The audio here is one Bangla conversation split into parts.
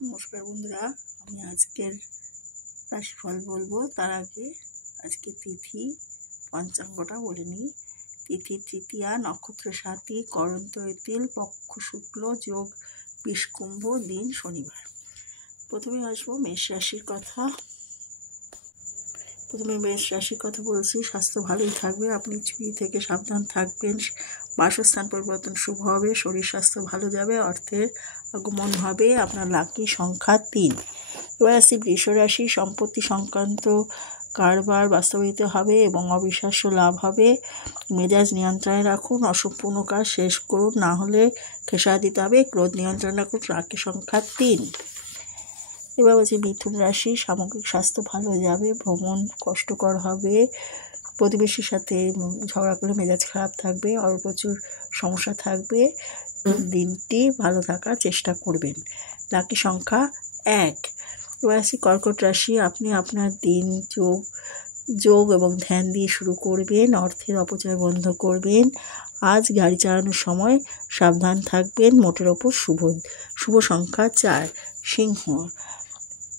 নমস্কার বন্ধুরা, আমি আজকের রাশিফল বলবো। তার আগে আজকে তিথি পঞ্চাঙ্গটা বলে নিই। তিথি তৃতীয়া, নক্ষত্র সাথী, করণ তৈতিল, পক্ষ শুক্ল, যোগ বিষকুম্ভ, দিন শনিবার। প্রথমে আসবো মেষ রাশির কথা। মেষ রাশির কথা বলছি। স্বাস্থ্য ভালোই থাকবে, আপনি চুরি থেকে সাবধান থাকবেন। বাসস্থান পরিবর্তন শুভ হবে, শরীর স্বাস্থ্য ভালো যাবে, অর্থের আগমন হবে। আপনার লাকি সংখ্যা 3। এবার আসি বৃষ রাশি। সম্পত্তি সংক্রান্ত কারবার বাস্তবায়িত হবে এবং অবিশ্বাস্য লাভ হবে। মেজাজ নিয়ন্ত্রণে রাখুন, অসম্পূর্ণ কাজ শেষ করুন, না হলে খেসার দিতে হবে। ক্রোধ নিয়ন্ত্রণ রাখুন, লাকি সংখ্যা 3। এবার বলছি মিথুন রাশি। সামগ্রিক স্বাস্থ্য ভালো যাবে, ভ্রমণ কষ্টকর হবে, প্রতিবেশীর সাথে ঝগড়া করলে মেজাজ খারাপ থাকবে, আর প্রচুর সমস্যা থাকবে। দিনটি ভালো থাকার চেষ্টা করবেন। লাকি সংখ্যা 1। এবার আসি কর্কট রাশি। আপনি আপনার দিন যোগ এবং ধ্যান দিয়ে শুরু করবেন, অর্থের অপচয় বন্ধ করবেন। আজ গাড়ি চালানোর সময় সাবধান থাকবেন, মোটের ওপর শুভ সংখ্যা 4। সিংহ।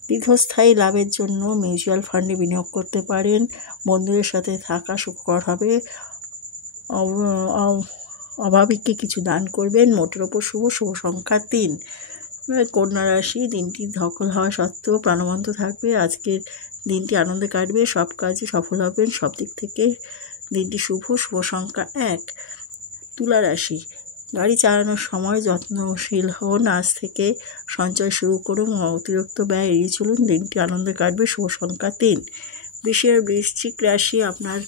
দীর্ঘস্থায়ী লাভের জন্য মিউচুয়াল ফান্ডে বিনিয়োগ করতে পারেন। বন্ধুদের সাথে থাকা সুখকর হবে। অভাবীকে কিছু দান করবেন, মোটের ওপর শুভ সংখ্যা 3। কন্যা রাশি। দিনটি ধকল হওয়া সত্ত্বেও প্রাণবন্ত থাকবে। আজকের দিনটি আনন্দে কাটবে, সব কাজে সফল হবেন, সব দিক থেকে দিনটি শুভ সংখ্যা 1। তুলা রাশি। গাড়ি চালানোর সময় যত্নশীল হন, আজ থেকে সঞ্চয় শুরু করুন, অতিরিক্ত ব্যয় এড়িয়ে চলুন, দিনটি আনন্দে কাটবে, শুভ সংখ্যা 3। বৃশ্চিক রাশি। আপনার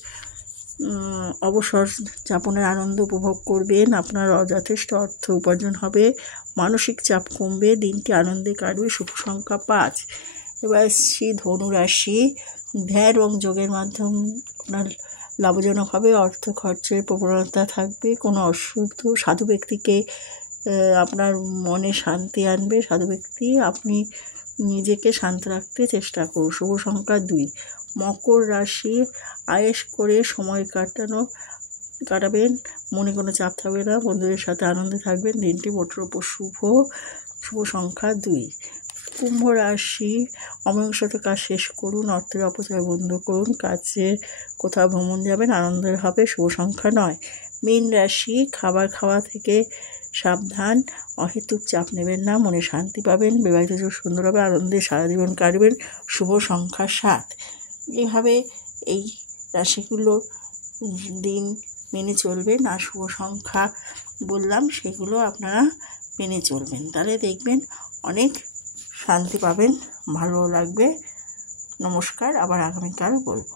অবসর যাপনের আনন্দ উপভোগ করবেন, আপনার যথেষ্ট অর্থ উপার্জন হবে, মানসিক চাপ কমবে, দিনটি আনন্দে কাটবে, শুভ সংখ্যা 5। এবার ধনু রাশি। ধ্যান এবং যোগের মাধ্যমে আপনার লাভজনক হবে, অর্থ খরচের প্রবণতা থাকবে। কোনো অশুদ্ধ সাধু ব্যক্তিকে আপনার মনে শান্তি আনবে। সাধু ব্যক্তি, আপনি নিজেকে শান্ত রাখতে চেষ্টা করুন, শুভ সংখ্যা 2। মকর রাশি। আয়েশ করে সময় কাটাবেন, মনে কোনো চাপ থাকবে না, বন্ধুদের সাথে আনন্দে থাকবেন, দিনটি মোটের ওপর শুভ সংখ্যা 2। কুম্ভ রাশি। অমীমাংসিত কাজ শেষ করুন, অর্থের অপচয় বন্ধ করুন, কাজে কোথাও ভ্রমণ যাবেন, আনন্দের হবে, শুভ সংখ্যা 9। মীন রাশি। খাবার খাওয়া থেকে সাবধান, অহেতুক চাপ নেবেন না, মনে শান্তি পাবেন, বিবাহিত জীবন সুন্দর হবে, আনন্দে সারা জীবন কাটবেন, শুভ সংখ্যা 7। এভাবে এই রাশিগুলো দিন মেনে চলবেন, আর শুভ সংখ্যা বললাম সেগুলো আপনারা মেনে চলবেন, তাহলে দেখবেন অনেক শান্তি পাবেন, ভালো লাগবে। নমস্কার, আবার আগামীকাল বলবো।